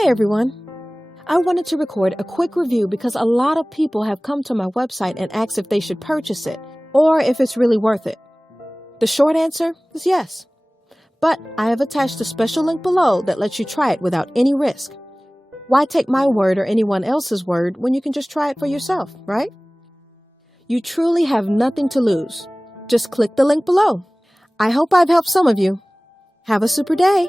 Hey everyone! I wanted to record a quick review because a lot of people have come to my website and asked if they should purchase it or if it's really worth it. The short answer is yes. But I have attached a special link below that lets you try it without any risk. Why take my word or anyone else's word when you can just try it for yourself, right? You truly have nothing to lose. Just click the link below. I hope I've helped some of you. Have a super day!